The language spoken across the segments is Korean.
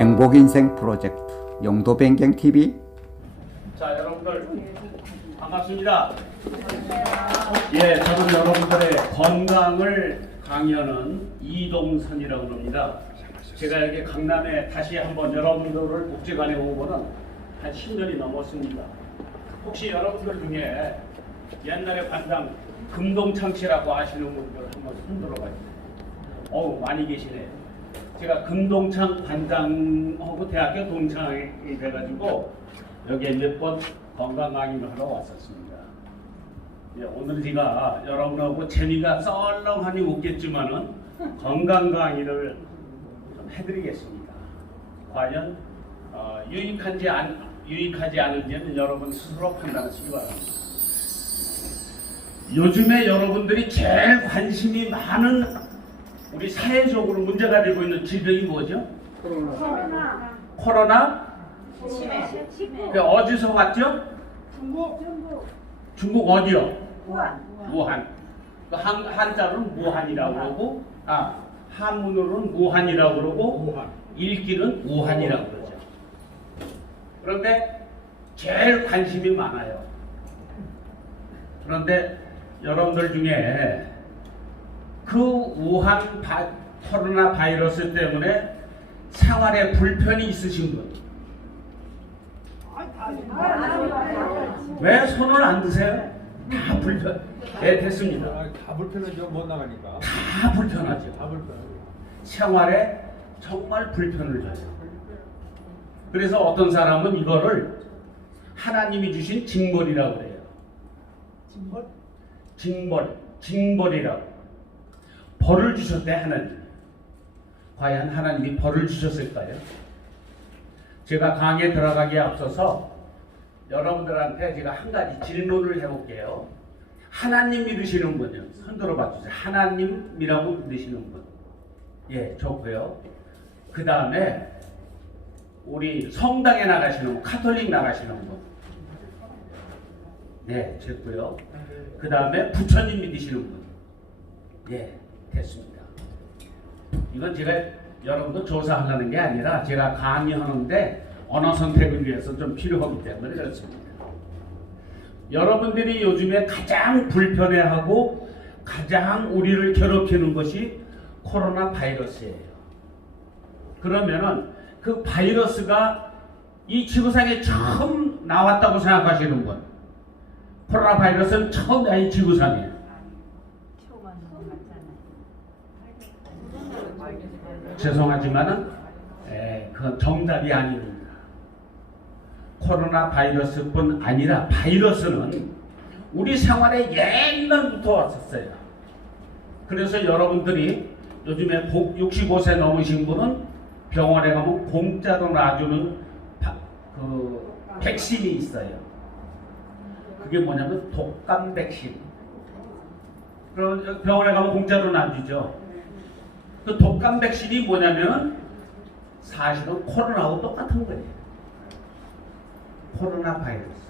행복인생 프로젝트 영도변경TV. 자, 여러분들 반갑습니다. 예, 저는 여러분들의 건강을 강의하는 이동선이라고 합니다. 제가 여기 강남에 다시 한번 여러분들을 복지관에 오고는 한 10년이 넘었습니다. 혹시 여러분들 중에 옛날에 관장 금동창 씨라고 아시는 분들 한번 손 들어봐요. 어우, 많이 계시네요. 제가 금동창 관장하고 대학교 동창이 돼가지고 여기에 몇 번 건강 강의를 하러 왔었습니다. 예, 오늘 제가 여러분하고 재미가 썰렁하니 웃겠지만은 건강 강의를 좀 해드리겠습니다. 과연 유익하지 않은지는 여러분 스스로 판단하시기 바랍니다. 요즘에 여러분들이 제일 관심이 많은 우리 사회적으로 문제가 되고 있는 질병이 뭐죠? 코로나? 그 어디서 왔죠? 중국 어디요? 무한. 그 한자로는 무한이라고 그러고, 한문으로는 무한이라고 그러고, 읽기는 우한이라고 그러죠. 그런데 제일 관심이 많아요. 그런데 여러분들 중에 그 우한 코로나 바이러스 때문에 생활에 불편이 있으신 분? 왜 손을 안 드세요? 다 불편. 네, 됐습니다. 다 불편하죠. 못 나가니까. 다 불편하죠. 다 불편하죠. 생활에 정말 불편을 줘요. 그래서 어떤 사람은 이거를 하나님이 주신 징벌이라고 그래요. 징벌이라고. 벌을 주셨대, 하나님. 과연 하나님이 벌을 주셨을까요? 제가 강의에 들어가기에 앞서서 여러분들한테 제가 한 가지 질문을 해볼게요. 하나님 믿으시는 분이요. 손 들어봐 주세요. 하나님이라고 믿으시는 분. 예, 좋고요. 그 다음에 우리 성당에 나가시는 분, 카톨릭 나가시는 분. 네, 됐고요. 그 다음에 부처님 믿으시는 분. 예, 됐습니다. 이건 제가 여러분도 조사하려는 게 아니라 제가 강의하는데 언어 선택을 위해서 좀 필요하기 때문에 그렇습니다. 여러분들이 요즘에 가장 불편해하고 가장 우리를 괴롭히는 것이 코로나 바이러스예요. 그러면은 그 바이러스가 이 지구상에 처음 나왔다고 생각하시는 분, 코로나 바이러스는 처음 이 지구상에 죄송하지만은 그건 정답이 아닙니다. 코로나 바이러스뿐 아니라 바이러스는 우리 생활에 옛날부터 왔었어요. 그래서 여러분들이 요즘에 65세 넘으신 분은 병원에 가면 공짜로 놔주는 백신이 있어요. 그게 뭐냐면 독감 백신. 그럼 병원에 가면 공짜로 놔주죠. 그 독감 백신이 뭐냐면 사실은 코로나하고 똑같은 거예요. 코로나 바이러스.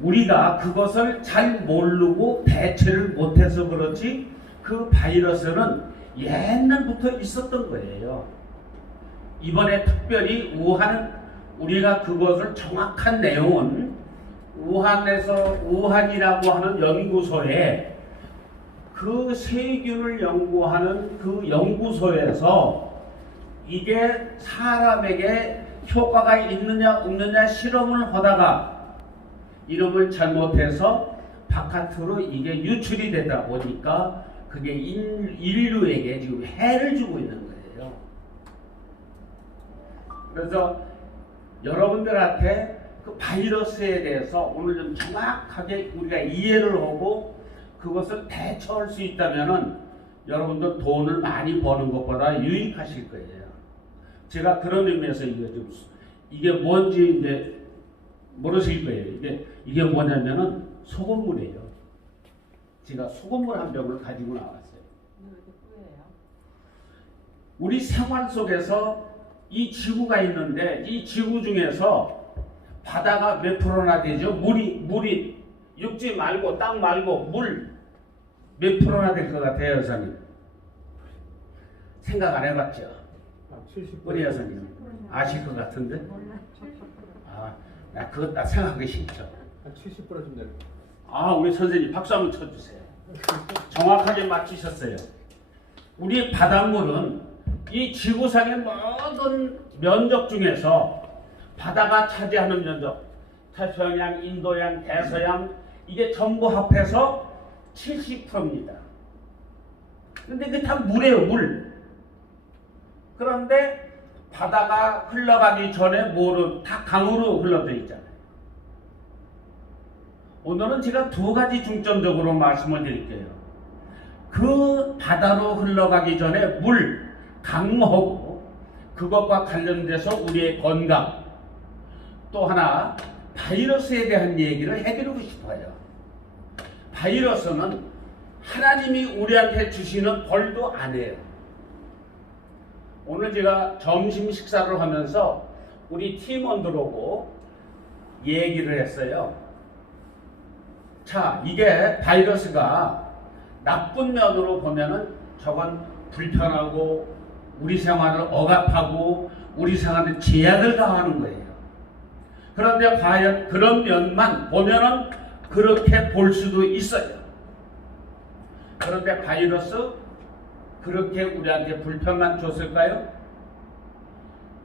우리가 그것을 잘 모르고 대처를 못해서 그렇지 그 바이러스는 옛날부터 있었던 거예요. 이번에 특별히 우리가 그것을 정확한 내용은 우한이라고 하는 연구소에 그 세균을 연구하는 그 연구소에서 이게 사람에게 효과가 있느냐 없느냐 실험을 하다가 이름을 잘못해서 바깥으로 이게 유출이 되다 보니까 그게 인류에게 지금 해를 주고 있는 거예요. 그래서 여러분들한테 그 바이러스에 대해서 오늘 좀 정확하게 우리가 이해를 하고 그것을 대처할 수 있다면은 여러분들 돈을 많이 버는 것보다 유익하실 거예요. 제가 그런 의미에서 이게 뭔지 이제 모르실 거예요. 이게 뭐냐면은 소금물이에요. 제가 소금물 한 병을 가지고 나왔어요. 우리 생활 속에서 이 지구가 있는데 이 지구 중에서 바다가 몇 프로나 되죠? 물이 육지 말고 땅 말고 물 몇 프로나 될 것 같아요, 여사님? 생각 안 해봤죠? 70%. 우리 여사님 아실 것 같은데? 나 그거 딱 생각하기 싫죠. 한 70%쯤 되는. 우리 선생님 박수 한번 쳐주세요. 정확하게 맞추셨어요. 우리 바닷물은 이 지구상의 모든 면적 중에서 바다가 차지하는 면적, 태평양, 인도양, 대서양 이게 전부 합해서 70%입니다. 근데 그게 다 물이에요, 물. 그런데 바다가 흘러가기 전에 뭐로 다 강으로 흘러져 있잖아요. 오늘은 제가 두 가지 중점적으로 말씀을 드릴게요. 그 바다로 흘러가기 전에 물, 강하고 그것과 관련돼서 우리의 건강, 또 하나 바이러스에 대한 얘기를 해드리고 싶어요. 바이러스는 하나님이 우리한테 주시는 벌도 아니에요. 오늘 제가 점심 식사를 하면서 우리 팀원들하고 얘기를 했어요. 자, 이게 바이러스가 나쁜 면으로 보면은 저건 불편하고 우리 생활을 억압하고 우리 생활에 제약을 가하는 거예요. 그런데 과연 그런 면만 보면은 그렇게 볼 수도 있어요. 그런데 바이러스 그렇게 우리한테 불편만 줬을까요?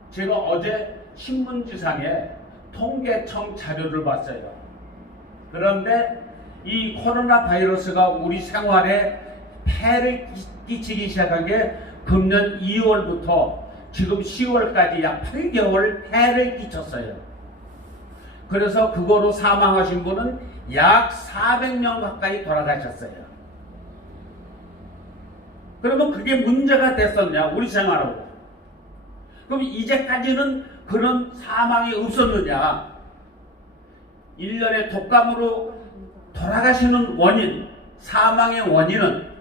제가 어제 신문지상에 통계청 자료를 봤어요. 그런데 이 코로나 바이러스가 우리 생활에 폐를 끼치기 시작한 게 금년 2월부터 지금 10월까지 약 8개월 폐를 끼쳤어요. 그래서 그거로 사망하신 분은 약 400명 가까이 돌아가셨어요. 그러면 그게 문제가 됐었냐? 우리 생활하고. 그럼 이제까지는 그런 사망이 없었느냐? 1년에 독감으로 돌아가시는 원인, 사망의 원인은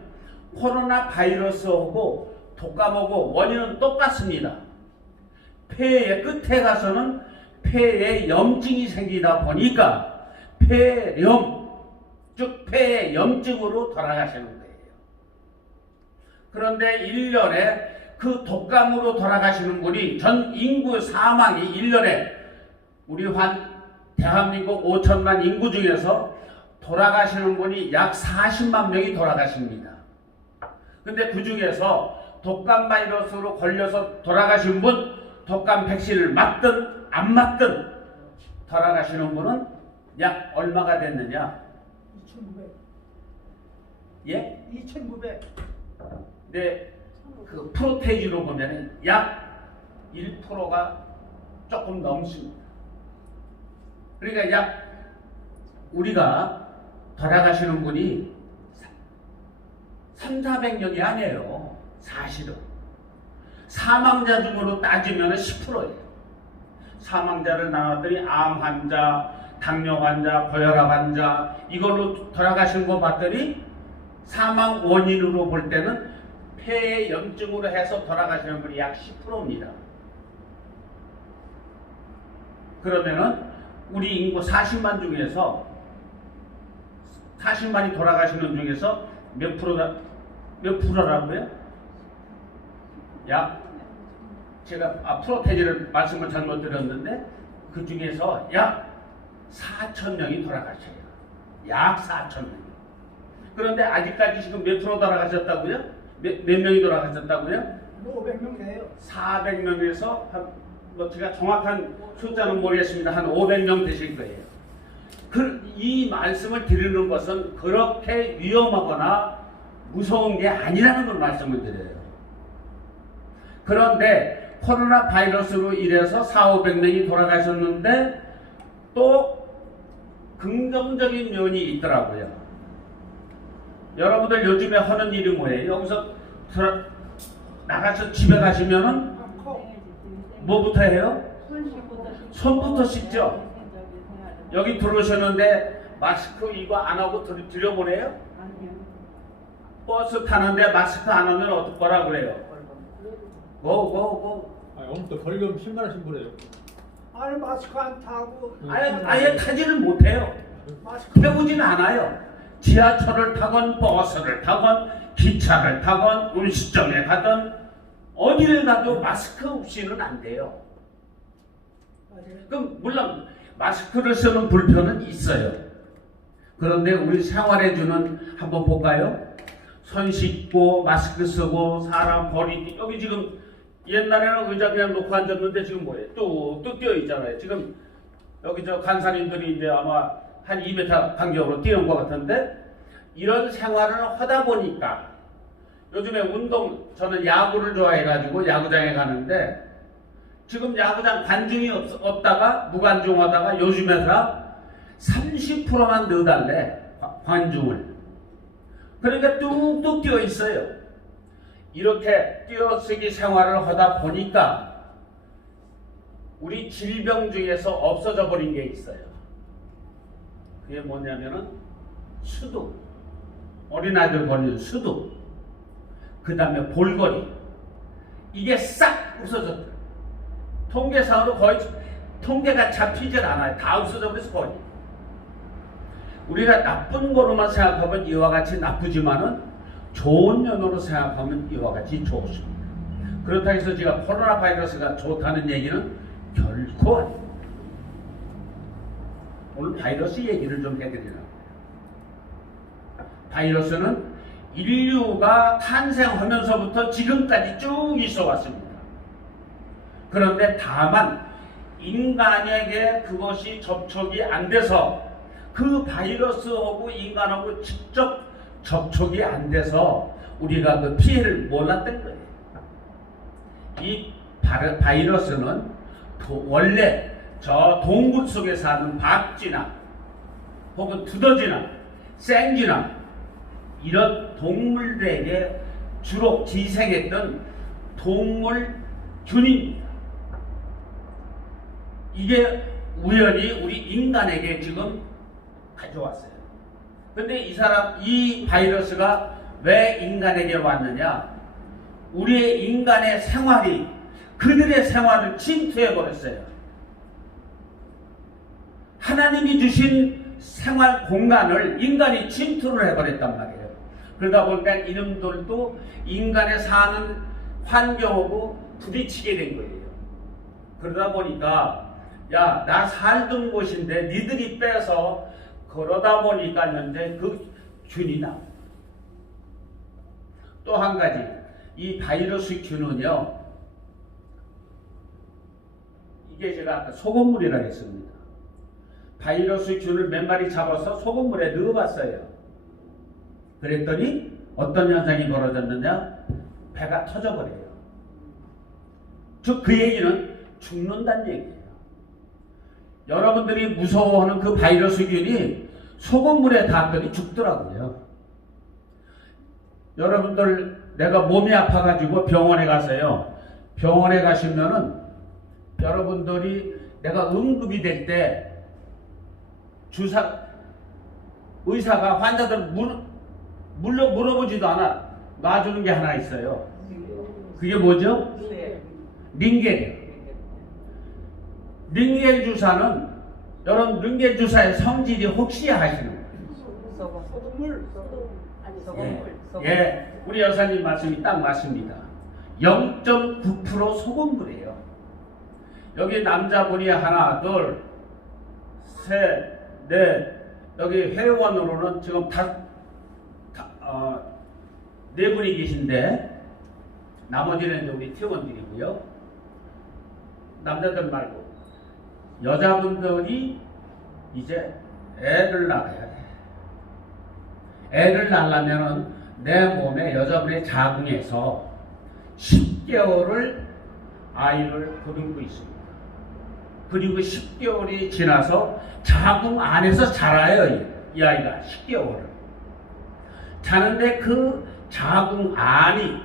코로나 바이러스하고 독감하고 원인은 똑같습니다. 폐의 끝에 가서는 폐에 염증이 생기다 보니까 폐렴, 즉 폐의 염증으로 돌아가시는 거예요. 그런데 1년에 그 독감으로 돌아가시는 분이 전 인구 사망이 1년에 우리 대한민국 5천만 인구 중에서 돌아가시는 분이 약 40만 명이 돌아가십니다. 근데 그 중에서 독감 바이러스로 걸려서 돌아가신 분, 독감 백신을 맞든 안 맞든 돌아가시는 분은 약 얼마가 됐느냐? 2,900. 예? 2,900. 네, 그 프로테이지로 보면 약 1%가 조금 넘습니다. 그러니까 약 우리가 돌아가시는 분이 3,400명이 아니에요. 사실은 사망자 중으로 따지면 10%예요. 사망자를 나눴더니 암 환자, 당뇨 환자, 고혈압 환자 이걸로 돌아가신 거 봤더니 사망 원인으로 볼 때는 폐의 염증으로 해서 돌아가시는 분이 약 10%입니다. 그러면은 우리 인구 40만 중에서 40만이 돌아가시는 중에서 몇 프로라고요? 약 제가 프로테이지를 말씀을 잘못 드렸는데 그 중에서 약 4,000명이 돌아가셔요. 약 4,000명. 그런데 아직까지 지금 몇 프로 돌아가셨다고요? 몇 명이 돌아가셨다고요? 500명 돼요. 400명에서 제가 정확한 숫자는 모르겠습니다. 한 500명 되실 거예요. 이 말씀을 드리는 것은 그렇게 위험하거나 무서운 게 아니라는 걸 말씀을 드려요. 그런데 코로나 바이러스로 인해서 4,500명이 돌아가셨는데 또 긍정적인 면이 있더라고요. 여러분들 요즘에 하는 일이 뭐예요? 여기서 나가서 집에 가시면은 뭐부터 해요? 손부터 씻죠? 여기 들어오셨는데 마스크 이거 안 하고 들여보내요? 버스 타는데 마스크 안 하면 뭐라 그래요? 고. 오늘부터 벌금 10만 원씩 물어요. 아니 마스크 안 타고 아예 타지를 못해요. 마스크 배우지는 않아요. 지하철을 타건 버스를 타건 기차를 타건 음식점에 가든 어디를 가도 마스크 없이는 안 돼요. 맞아요. 그럼 물론 마스크를 쓰는 불편은 있어요. 그런데 우리 생활해주는 한번 볼까요? 손 씻고 마스크 쓰고 사람 거리 여기 지금 옛날에는 의자 그냥 놓고 앉았는데 지금 뭐예요? 뚝뚝 뛰어 있잖아요. 지금 여기 저 간사님들이 이제 아마 한 2m 간격으로 뛰는 것 같은데 이런 생활을 하다 보니까 요즘에 운동 저는 야구를 좋아해가지고 야구장에 가는데 지금 야구장 관중이 없다가 무관중하다가 요즘에서 30%만 넣어달래 관중을. 그러니까 뚝뚝 뛰어 있어요. 이렇게 뛰어쓰기 생활을 하다 보니까 우리 질병 중에서 없어져 버린 게 있어요. 그게 뭐냐면은 수두, 어린아이들 걸리는 수두, 그 다음에 볼거리, 이게 싹 없어졌어요. 통계상으로 거의 통계가 잡히질 않아요. 다 없어져 버려서 거의. 우리가 나쁜 거로만 생각하면 이와 같이 나쁘지만은 좋은 면으로 생각하면 이와 같이 좋습니다. 그렇다고 해서 제가 코로나 바이러스가 좋다는 얘기는 결코 아닙니다. 오늘 바이러스 얘기를 좀 해드리려고. 바이러스는 인류가 탄생하면서부터 지금까지 쭉 있어 왔습니다. 그런데 다만 인간에게 그것이 접촉이 안 돼서 그 바이러스하고 인간하고 직접 접촉이 안 돼서 우리가 그 피해를 몰랐던 거예요. 이 바이러스는 원래 저 동굴 속에 사는 박쥐나 혹은 두더지나 생쥐나 이런 동물들에게 주로 기생했던 동물균입니다. 이게 우연히 우리 인간에게 지금 가져왔어요. 근데 이 바이러스가 왜 인간에게 왔느냐? 우리의 인간의 생활이 그들의 생활을 침투해 버렸어요. 하나님이 주신 생활 공간을 인간이 침투를 해버렸단 말이에요. 그러다 보니까 이놈들도 인간의 사는 환경하고 부딪히게 된 거예요. 그러다 보니까 야, 나 살던 곳인데 니들이 빼서 그러다 보니까 현재 그 균이 나옵니다. 또 한 가지, 이 바이러스 균은요, 이게 제가 아까 소금물이라고 했습니다. 바이러스 균을 몇 마리 잡아서 소금물에 넣어봤어요. 그랬더니 어떤 현상이 벌어졌느냐? 배가 터져버려요. 즉 그 얘기는 죽는다는 얘기예요. 여러분들이 무서워하는 그 바이러스 균이 소금물에 닿았더니 죽더라고요. 여러분들 내가 몸이 아파가지고 병원에 가서요. 병원에 가시면은 여러분들이 내가 응급이 될 때 의사가 환자들 물어보지도 않아 놔주는 게 하나 있어요. 그게 뭐죠? 링겔이에요. 링겔 주사는 여러분 링겔 주사의 성질이 혹시 아시는 거예요? 소금물. 예, 우리 여사님 말씀이 딱 맞습니다. 0.9% 소금물이에요. 여기 남자분이 하나, 둘, 셋, 넷, 여기 회원으로는 지금 네 분이 계신데 나머지는 이제 우리 팀원들이고요. 남자들 말고 여자분들이 이제 애를 낳아야 돼. 애를 낳으려면은 내 몸에 여자분의 자궁에서 10개월을 아이를 거두고 있습니다. 그리고 10개월이 지나서 자궁 안에서 자라요. 이 아이가 10개월을. 자는데 그 자궁 안이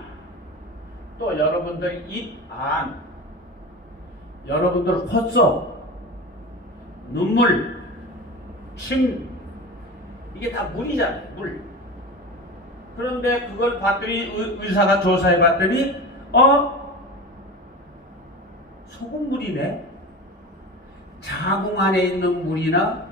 또 여러분들 입 안, 여러분들 콧속, 눈물, 침, 이게 다 물이잖아요. 물. 그런데 그걸 봤더니 의사가 조사해 봤더니 소금물이네. 자궁 안에 있는 물이나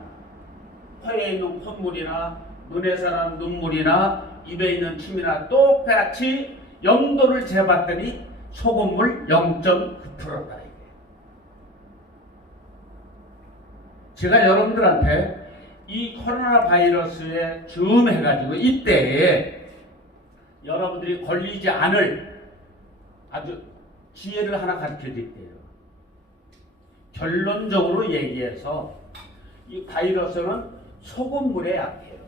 혀에 있는 콧물이나 눈에서 나는 눈물이나 입에 있는 침이나 똑같이 염도를 재봤더니 소금물 0.9%다 이게. 제가 여러분들한테 이 코로나 바이러스에 즈음해가지고 이때에 여러분들이 걸리지 않을 아주 지혜를 하나 가르쳐 드릴게요. 결론적으로 얘기해서 이 바이러스는 소금물에 약해요.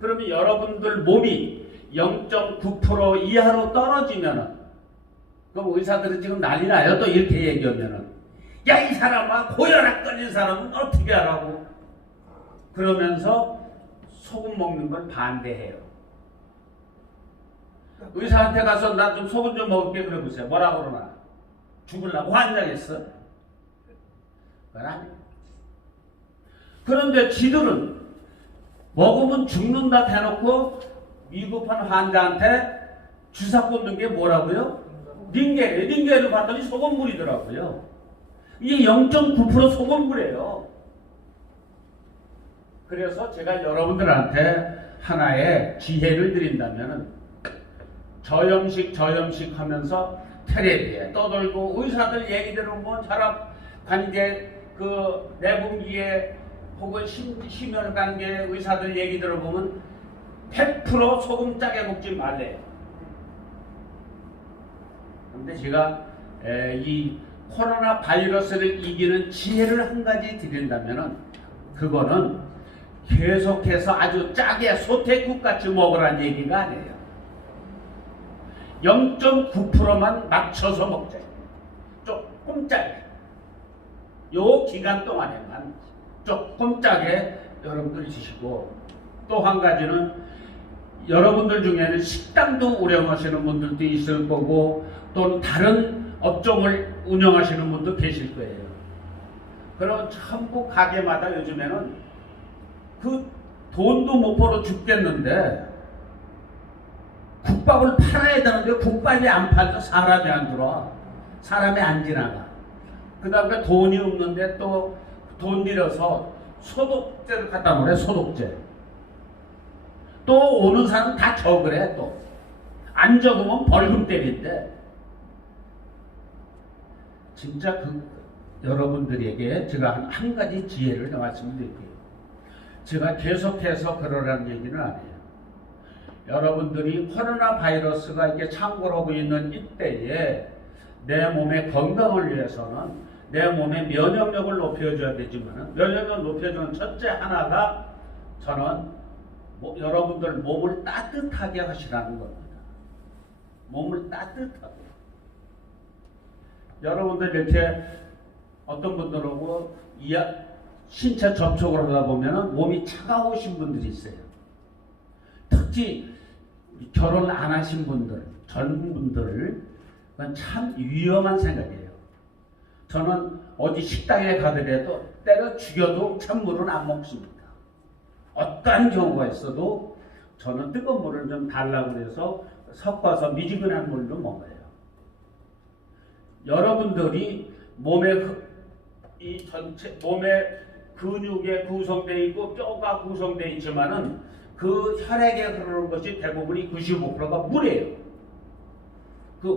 그러면 여러분들 몸이 0.9% 이하로 떨어지면은, 그럼 의사들은 지금 난리 나요. 또 이렇게 얘기하면은, 야, 이 사람아, 고혈압 걸린 사람은 어떻게 하라고? 그러면서 소금 먹는 걸 반대해요. 의사한테 가서 나 좀 소금 좀 먹을게 그래 보세요. 뭐라 그러나? 죽으려고 환장했어? 그건 아니에요. 그런데 지들은 먹으면 죽는다 대놓고 위급한 환자한테 주사 꽂는 게 뭐라고요? 링겔이에요. 링겔을 봤더니 소금물이더라고요. 이게 0.9% 소금물이에요. 그래서 제가 여러분들한테 하나의 지혜를 드린다면 저염식 하면서 텔레비에 떠들고 의사들 얘기 들어보면 혈압 관계 그 내분비에 혹은 심혈관계 의사들 얘기 들어보면 100% 소금 짜게 먹지 말래요. 그런데 제가 이 코로나 바이러스를 이기는 지혜를 한 가지 드린다면 그거는 계속해서 아주 짜게 소태국같이 먹으라는 얘기가 아니에요. 0.9%만 맞춰서 먹자. 조금 짜게. 요 기간 동안에만 조금 짜게 여러분들 드시고, 또 한 가지는 여러분들 중에는 식당도 운영하시는 분들도 있을 거고 또는 다른 업종을 운영하시는 분도 계실 거예요. 그럼 전부 가게마다 요즘에는 그 돈도 못 벌어 죽겠는데 국밥을 팔아야 되는데 국밥이 안 팔죠. 사람이 안 들어와. 사람이 안 지나가. 그 다음에 돈이 없는데 또 돈 들여서 소독제를 갖다 놓으래. 소독제. 또 오는 사람 다 적으래. 또 안 적으면 벌금 때린대. 진짜 여러분들에게 제가 한 가지 지혜를 말씀드릴게요. 제가 계속해서 그러라는 얘기는 아니에요. 여러분들이 코로나 바이러스가 이렇게 창궐하고 있는 이때에 내 몸의 건강을 위해서는 내 몸의 면역력을 높여줘야 되지만, 면역력을 높여주는 첫째 하나가 저는 여러분들 몸을 따뜻하게 하시라는 겁니다. 몸을 따뜻하게. 여러분들 이렇게 어떤 분들하고 신체 접촉을 하다 보면 몸이 차가우신 분들이 있어요. 특히 결혼 안 하신 분들, 젊은 분들, 그건 참 위험한 생각이에요. 저는 어디 식당에 가더라도 때려 죽여도 찬물은 안 먹습니다. 어떠한 경우가 있어도 저는 뜨거운 물을 좀 달라고 해서 섞어서 미지근한 물로 먹어요. 여러분들이 몸의 이 전체 몸의 근육에 구성되어 있고 뼈가 구성되어 있지만은 그 혈액에 흐르는 것이 대부분이 95%가 물이에요. 그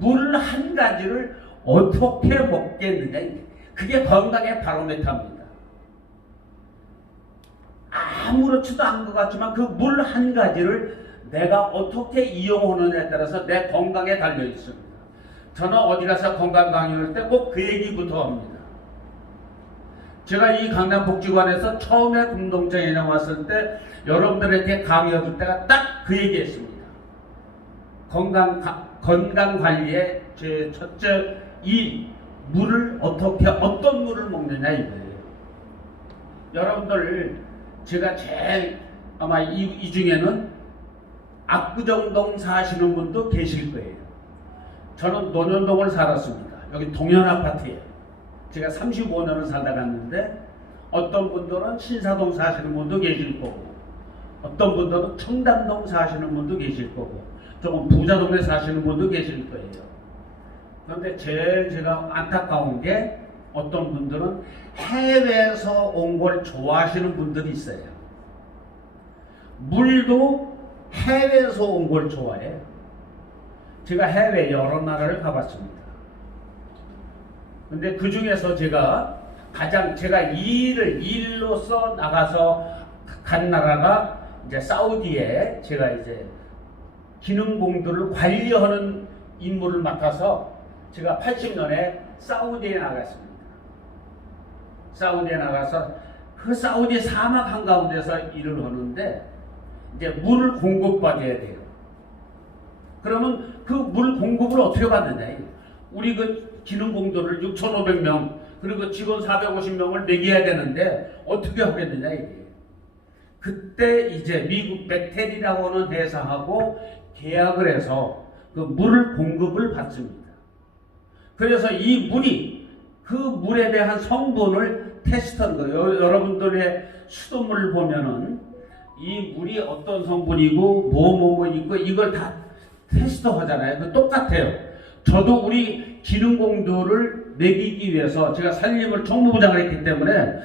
물 한 가지를 어떻게 먹겠느냐, 그게 건강의 바로메터입니다. 아무렇지도 않은 것 같지만 그 물 한 가지를 내가 어떻게 이용하느냐에 따라서 내 건강에 달려 있습니다. 저는 어디 가서 건강 강의할 때 꼭 그 얘기부터 합니다. 제가 이 강남복지관에서 처음에 공동체에 나왔을 때 여러분들에게 강의할 때가 딱 그 얘기했습니다. 건강 관리의 제 첫째 물을 어떤 물을 먹느냐 이거예요. 여러분들 제가 제일 아마 이 중에는 압구정동 사시는 분도 계실 거예요. 저는 논현동을 살았습니다. 여기 동현아파트에 제가 35년을 살다 갔는데 어떤 분들은 신사동 사시는 분도 계실 거고 어떤 분들은 청담동 사시는 분도 계실 거고 조금 부자동에 사시는 분도 계실 거예요. 그런데 제일 제가 안타까운 게 어떤 분들은 해외에서 온 걸 좋아하시는 분들이 있어요. 물도 해외에서 온 걸 좋아해요. 제가 해외 여러 나라를 가봤습니다. 근데 그 중에서 제가 일로서 나가서 간 나라가 이제 사우디에 제가 이제 기능공들을 관리하는 임무를 맡아서 제가 80년에 사우디에 나갔습니다. 사우디에 나가서 그 사우디 사막 한가운데서 일을 하는데 이제 물을 공급받아야 돼요. 그러면 그 물 공급을 어떻게 받느냐? 우리 그 기능공들을 6,500명 그리고 직원 450명을 먹여야 되는데 어떻게 하겠느냐 이게. 그때 이제 미국 베텔이라고 하는 회사하고 계약을 해서 그 물을 공급을 받습니다. 그래서 이 물이 그 물에 대한 성분을 테스트한 거예요. 여러분들의 수돗물을 보면은 이 물이 어떤 성분이고 뭐 있고 이걸 다 테스트 하잖아요. 그 똑같아요. 저도 우리 기능공들을 먹이기 위해서 제가 산림을 총무부장을 했기 때문에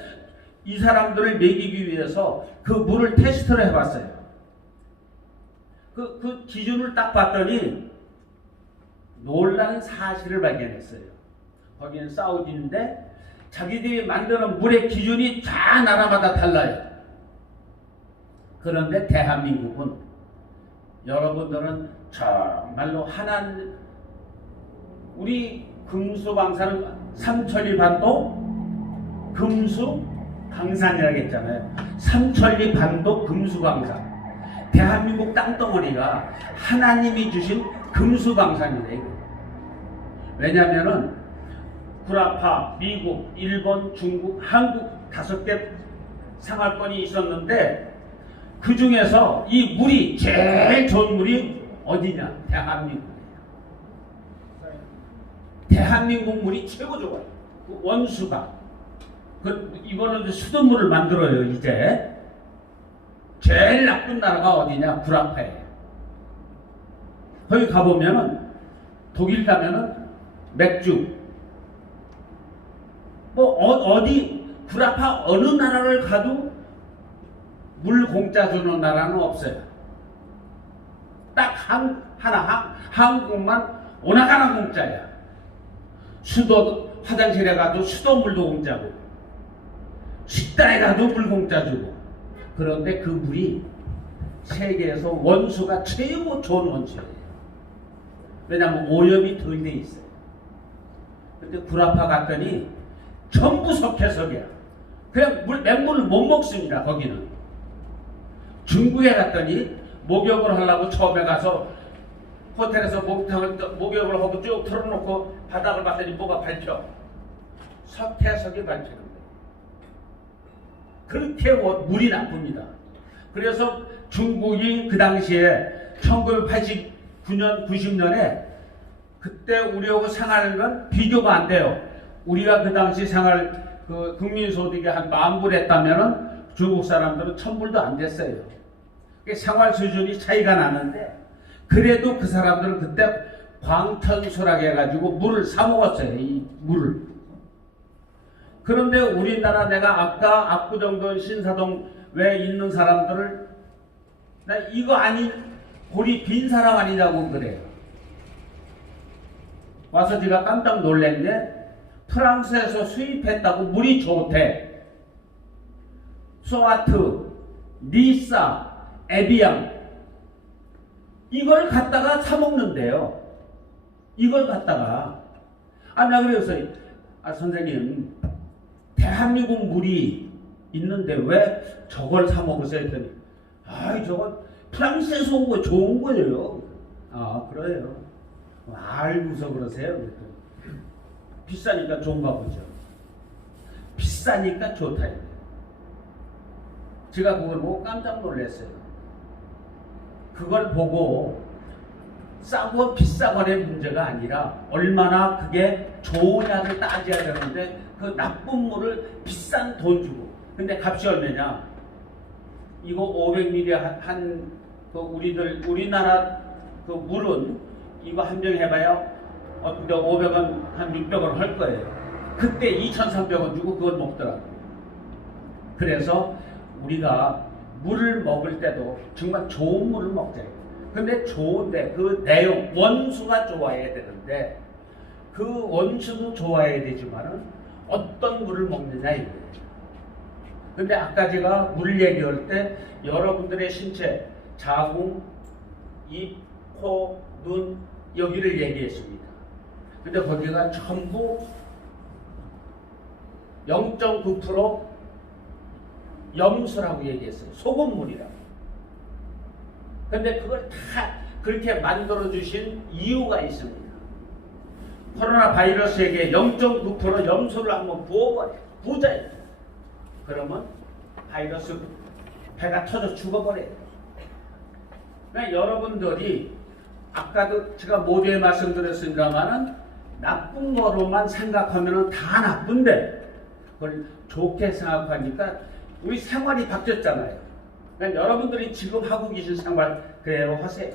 이 사람들을 먹이기 위해서 그 물을 테스트를 해봤어요. 그 기준을 딱 봤더니 놀라운 사실을 발견했어요. 거기는 사우디인데 자기들이 만드는 물의 기준이 다 나라마다 달라요. 그런데 대한민국은 여러분들은 정말로 우리 금수방사는 삼천리 반도 금수강산이라고 했잖아요. 삼천리 반도 금수강산. 대한민국 땅덩어리가 하나님이 주신 금수강산이래요. 왜냐면은 구라파, 미국, 일본, 중국, 한국 5개 상할권이 있었는데 그 중에서 이 물이 제일 좋은 물이 어디냐? 대한민국이에요. 대한민국 물이 최고 좋아요. 그 원수가. 이거는 수돗물을 만들어요, 이제. 제일 나쁜 나라가 어디냐? 구라파예요. 거기 가보면은, 독일 가면은 맥주. 구라파 어느 나라를 가도 물 공짜 주는 나라는 없어요. 딱 한국만 오나가나 공짜야. 화장실에 가도 수돗물도 공짜고, 식당에 가도 물 공짜 주고. 그런데 그 물이 세계에서 원수가 최고 좋은 원수예요. 왜냐하면 오염이 덜 돼 있어요. 근데 구라파 갔더니 전부 석회석이야. 그냥 맹물을 못 먹습니다, 거기는. 중국에 갔더니 목욕을 하려고 처음에 가서 호텔에서 목욕을 하고 쭉 틀어놓고 바닥을 봤더니 뭐가 밟혀. 석회석이 밟히는 거예요. 그렇게 물이 나쁩니다. 그래서 중국이 그 당시에 1989년, 90년에 그때 우리하고 생활은 비교가 안 돼요. 우리가 그 당시 국민소득이 한 10,000불 했다면은 중국 사람들은 1,000불도 안 됐어요. 생활 수준이 차이가 나는데 그래도 그 사람들은 그때 광천수라고 해가지고 물을 사 먹었어요. 이 물을. 그런데 우리나라 내가 아까 압구정동 신사동 왜 있는 사람들을 나 이거 골이 빈 사람 아니냐고 그래요. 와서 제가 깜짝 놀란 게 프랑스에서 수입했다고 물이 좋대. 소아트, 니사, 에비앙 이걸 갖다가 사 먹는데요. 이걸 갖다가 나 그래서 선생님 대한민국 물이 있는데 왜 저걸 사 먹으세요? 했더니 저건 프랑스에서 온 거 좋은 거예요. 그래요. 알고서 그러세요. 그랬더니 비싸니까 좋은가 보죠. 비싸니까 좋다. 제가 그걸 보고 깜짝 놀랐어요. 그걸 보고 싸고 비싸고의 문제가 아니라 얼마나 그게 좋으냐를 따져야 되는데 그 나쁜 물을 비싼 돈 주고 근데 값이 얼마냐? 이거 500ml 우리나라 그 물은 이거 한 병 해봐야 500원 한 600원 할 거예요. 그때 2,300원 주고 그걸 먹더라고요. 그래서 우리가 물을 먹을 때도 정말 좋은 물을 먹자. 근데 좋은데 그 내용, 원수가 좋아야 되는데 그 원수도 좋아야 되지만은 어떤 물을 먹느냐 이거예요. 근데 아까 제가 물 얘기할 때 여러분들의 신체, 자궁, 입, 코, 눈 여기를 얘기했습니다. 근데 거기가 전부 0.9% 염수라고 얘기했어요. 소금물이라고. 근데 그걸 다 그렇게 만들어 주신 이유가 있습니다. 코로나 바이러스에게 0.9% 염소를 한번 부어버려요. 부자예요. 그러면 바이러스 배가 터져 죽어버려요. 그러니까 여러분들이 아까도 제가 모두에 말씀드렸습니다만은 나쁜 거로만 생각하면 다 나쁜데 그걸 좋게 생각하니까 우리 생활이 바뀌었잖아요. 그러니까 여러분들이 지금 하고 계신 생활 그대로 하세요.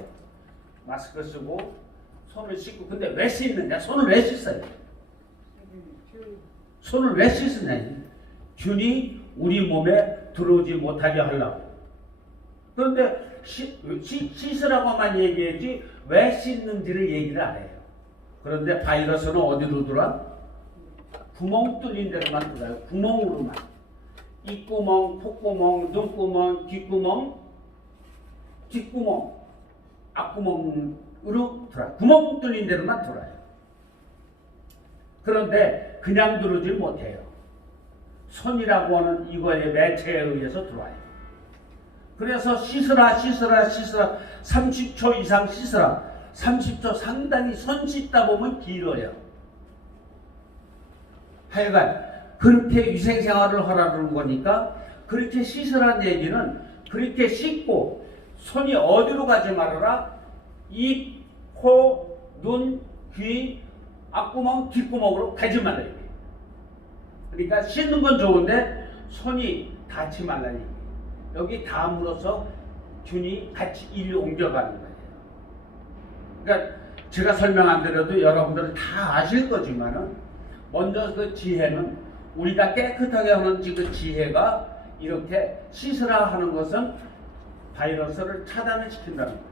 마스크 쓰고 손을 씻고. 근데 왜 씻느냐? 손을 왜 씻어요? 손을 왜 씻느냐? 균이 우리 몸에 들어오지 못하게 하려고. 그런데 씻으라고만 얘기하지 왜 씻는지를 얘기를 안 해요. 그런데 바이러스는 어디로 들어와? 구멍 뚫린 데로만 들어와요. 구멍으로만. 입구멍, 콧구멍, 눈구멍, 귓구멍, 뒷구멍, 앞구멍으로 들어와요. 구멍 뚫린 데로만 들어와요. 그런데 그냥 들어오지 못해요. 손이라고 하는 이거의 매체에 의해서 들어와요. 그래서 씻으라 30초 이상 씻으라. 30초 상당히 손 씻다 보면 길어요. 하여간 그렇게 위생생활을 하라는 거니까 그렇게 씻으라는 얘기는 그렇게 씻고 손이 어디로 가지 말아라. 입, 코, 눈, 귀, 앞구멍, 뒷구멍으로 가지 말아야 돼. 그러니까 씻는 건 좋은데 손이 닿지 말라는 얘기. 여기 닿음으로써 균이 같이 일로 옮겨가는 거예요. 그러니까 제가 설명 안 드려도 여러분들은 다 아실 거지만은 먼저 그 지혜는 우리가 깨끗하게 하는 그 지혜가 이렇게 씻으라 하는 것은 바이러스를 차단을 시킨다는 거예요.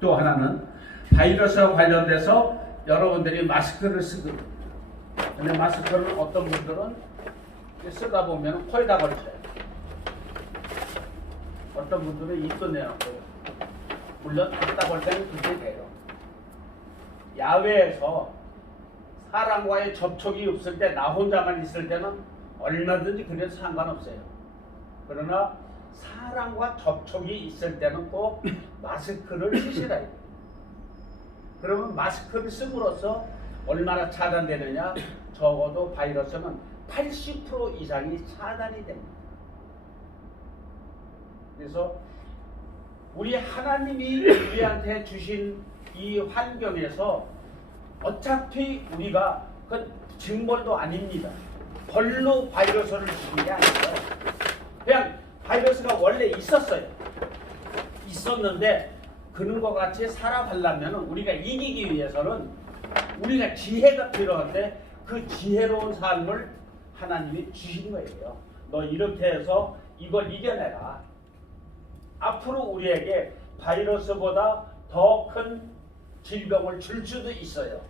또 하나는 바이러스와 관련돼서 여러분들이 마스크를 쓰거든요. 근데 마스크를 어떤 분들은 쓰다 보면 코에다 걸쳐요. 어떤 분들은 입도 내놓고요. 물론 갖다 볼 때는 그게 돼요. 야외에서 사람과의 접촉이 없을 때, 나 혼자만 있을 때는 얼마든지 그래도 상관없어요. 그러나 사람과 접촉이 있을 때는 꼭 마스크를 쓰시라. 그러면 마스크를 씀으로써 얼마나 차단되느냐? 적어도 바이러스는 80% 이상이 차단이 됩니다. 그래서 우리 하나님이 우리한테 주신 이 환경에서 어차피 우리가 그 징벌도 아닙니다. 벌로 바이러스를 주신 게 아니에요. 그냥 바이러스가 원래 있었어요. 있었는데 그런과 같이 살아가려면 우리가 이기기 위해서는 우리가 지혜가 필요한데 그 지혜로운 삶을 하나님이 주신 거예요. 너 이렇게 해서 이걸 이겨내라. 앞으로 우리에게 바이러스보다 더 큰 질병을 줄 수도 있어요.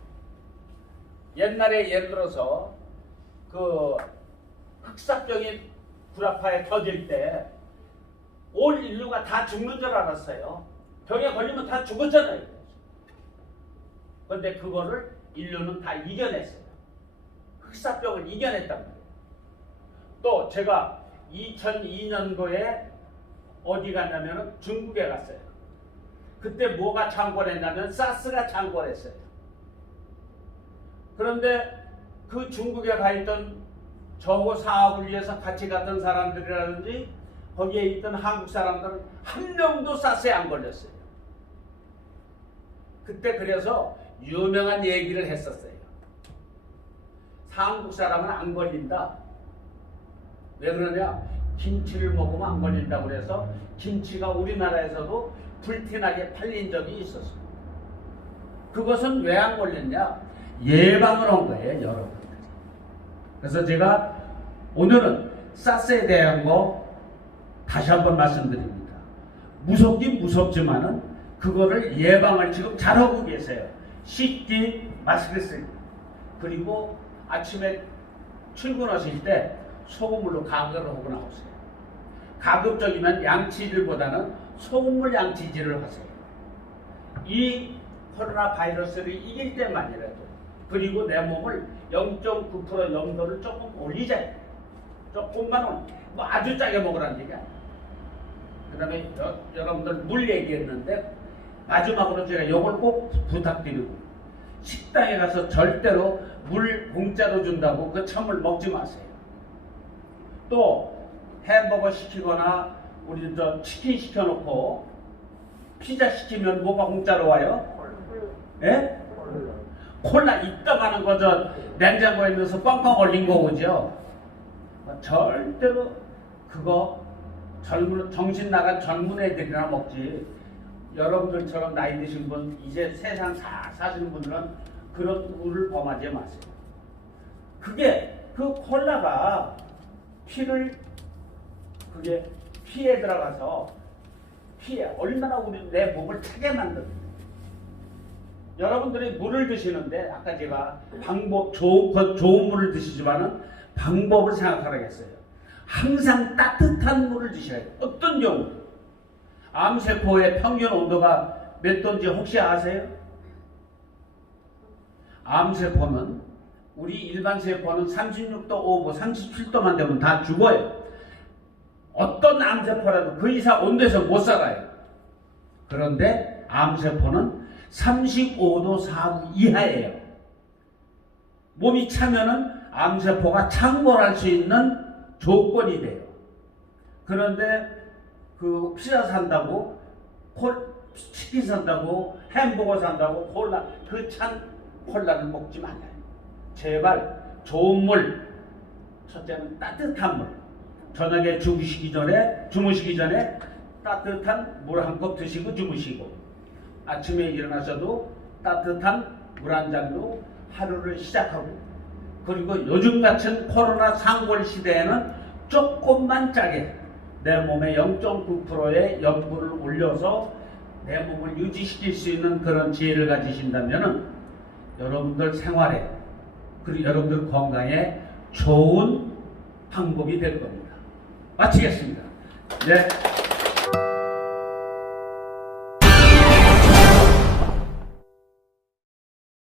옛날에 예를 들어서 그 흑사병이 구라파에 터질 때 온 인류가 다 죽는 줄 알았어요. 병에 걸리면 다 죽었잖아요. 그런데 그거를 인류는 다 이겨냈어요. 흑사병을 이겨냈단 말이에요. 또 제가 2002년도에 어디 갔냐면 중국에 갔어요. 그때 뭐가 창궐했냐면 사스가 창궐했어요. 그런데 그 중국에 가 있던 저하고 사업을 위해서 같이 갔던 사람들이라든지 거기에 있던 한국 사람들은 한 명도 사스에 안 걸렸어요. 그때 그래서 유명한 얘기를 했었어요. 한국 사람은 안 걸린다. 왜 그러냐? 김치를 먹으면 안 걸린다고 그래서 김치가 우리나라에서도 불티나게 팔린 적이 있었습니다. 그것은 왜 안 걸렸냐? 예방을 한 거예요, 여러분들. 그래서 제가 오늘은 사스에 대한 거 다시 한번 말씀드립니다. 무섭긴 무섭지만은 그거를 예방을 지금 잘하고 계세요. 씻기, 마스크 쓰기. 그리고 아침에 출근하실 때 소금물로 가글을 하고 나오세요. 가급적이면 양치질보다는 소금물 양치질을 하세요. 이 코로나 바이러스를 이길 때만이라도. 그리고 내 몸을 0.9% 염도를 조금 올리자. 조금만 뭐 아주 짜게 먹으라는 얘기야. 그 다음에 여러분들 물 얘기했는데 마지막으로 제가 이걸 꼭 부탁드리고, 식당에 가서 절대로 물 공짜로 준다고 그 찬물 먹지 마세요. 또 햄버거 시키거나 우리 저 치킨 시켜놓고 피자 시키면 뭐가 공짜로 와요? 예? 콜라 이따가는 거 저 냉장고에 넣어서 꽝꽝 얼린 거 오죠? 절대로 그거 정신 나간 젊은 애들이나 먹지. 여러분들처럼 나이 드신 분, 이제 세상 사시는 분들은 그런 물을 범하지 마세요. 그게 그 콜라가 그게 피에 들어가서 얼마나 우리 내 몸을 타게 만듭니다. 여러분들이 물을 드시는데 아까 제가 좋은 물을 드시지만은 방법을 생각하라겠어요. 항상 따뜻한 물을 드셔야 돼요. 어떤 경우 암세포의 평균 온도가 몇 도인지 혹시 아세요? 암세포는 우리 일반 세포는 36도 5분, 37도만 되면 다 죽어요. 어떤 암세포라도 그 이상 온도에서 못 살아요. 그런데 암세포는 35도 4분 이하예요. 몸이 차면은 암세포가 창궐할 수 있는 조건이 돼요. 그런데 그 피자 산다고, 치킨 산다고, 햄버거 산다고 그 찬 콜라를 먹지 말아요. 제발 좋은 물, 첫째는 따뜻한 물. 저녁에 주무시기 전에 따뜻한 물 한 컵 드시고 주무시고, 아침에 일어나셔도 따뜻한 물 한 잔으로 하루를 시작하고, 그리고 요즘 같은 코로나 상골 시대에는 조금만 짜게 내 몸에 0.9%의 염분을 올려서 내 몸을 유지시킬 수 있는 그런 지혜를 가지신다면은 여러분들 생활에, 그리고 여러분들 건강에 좋은 방법이 될 겁니다. 마치겠습니다. 네.